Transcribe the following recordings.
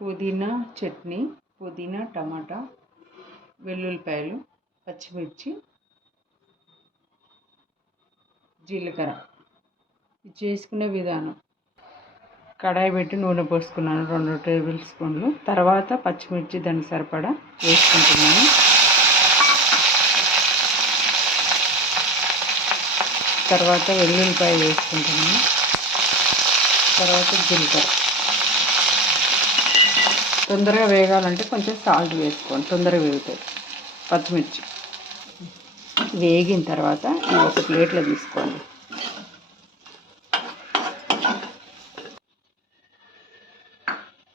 పుదీనా చట్నీ, పుదీనా, టమాటా, వెల్లుల్లిపాయలు, పచ్చిమిర్చి, జీలకర్ర. ఇది చేసుకునే విధానం: కడాయి పెట్టి నూనె పోసుకున్నాను 2 టేబుల్ స్పూన్లు. తర్వాత పచ్చిమిర్చి దానికి సరిపడా వేసుకుంటున్నాను. తర్వాత వెల్లుల్లిపాయ వేసుకుంటున్నాను. తర్వాత జీలకర్ర. తొందరగా వేగాలంటే కొంచెం సాల్ట్ వేసుకోండి, తొందరగా వేగుతుంది. పచ్చిమిర్చి వేగిన తర్వాత ఇది ఒక ప్లేట్లో తీసుకోండి.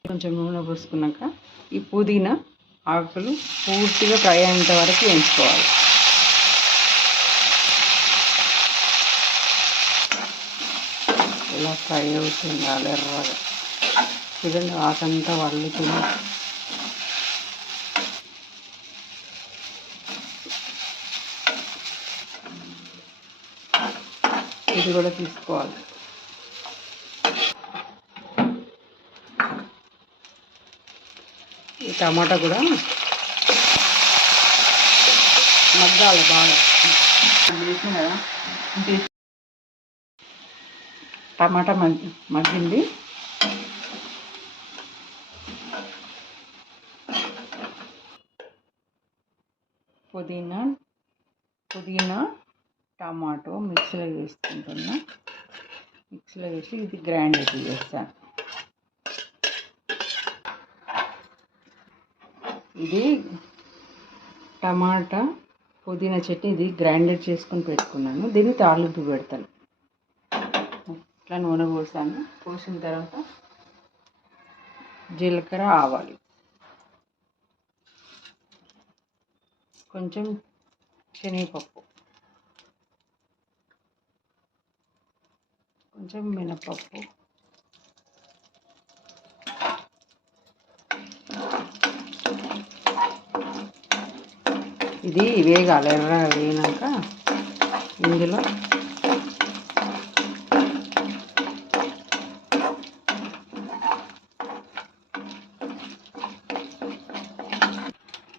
కొంచెం నూనె పోసుకున్నాక ఈ పుదీనా ఆకులు పూర్తిగా ఫ్రై అయ్యేంత వరకు వేయించుకోవాలి. ఇలా ఫ్రై అవుతుంది ఎర్రగా. చూడండి, ఆకంతా వల్లుతుంది. ఇది కూడా తీసుకోవాలి. ఈ టమాటా కూడా మగ్గాలి బాగా. టమాటా మగ్గింది. పుదీనా టమాటో మిక్సీలో వేసుకుంటున్నా. మిక్సీలో వేసి ఇది గ్రైండ్ చేస్తాను. ఇది టమాటా పుదీనా చట్నీ, ఇది గ్రైండర్ చేసుకొని పెట్టుకున్నాను. దీన్ని తాలింపు పెడతాను. ఇట్లా నూనె పోసాను. పోసిన తర్వాత జీలకర్ర, ఆవాలు, కొంచెం శనగపప్పు, కొంచెం మినపప్పు, ఇది వేగాలి. ఎర్రగా వేగినాక ఇందులో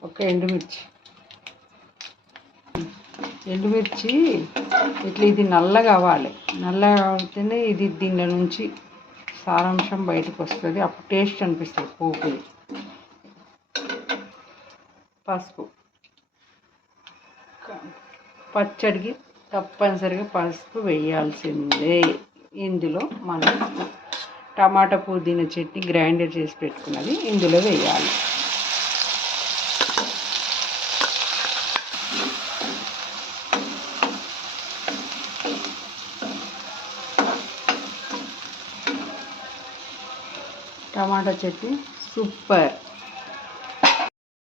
ఒక ఎండుమిర్చి ఇట్లా ఇది నల్లగా అవ్వాలి. నల్లగా అవుతేనే ఇది దీనిలో నుంచి సారాంశం బయటకు వస్తుంది. అప్పుడు టేస్ట్ అనిపిస్తుంది పోపు. పసుపు, పచ్చడికి తప్పనిసరిగా పసుపు వేయాల్సిందే. ఇందులో మనం టమాటా పుదీనా చట్నీ గ్రైండర్ చేసి పెట్టుకున్నది ఇందులో వేయాలి. టమాటా చట్నీ సూపర్.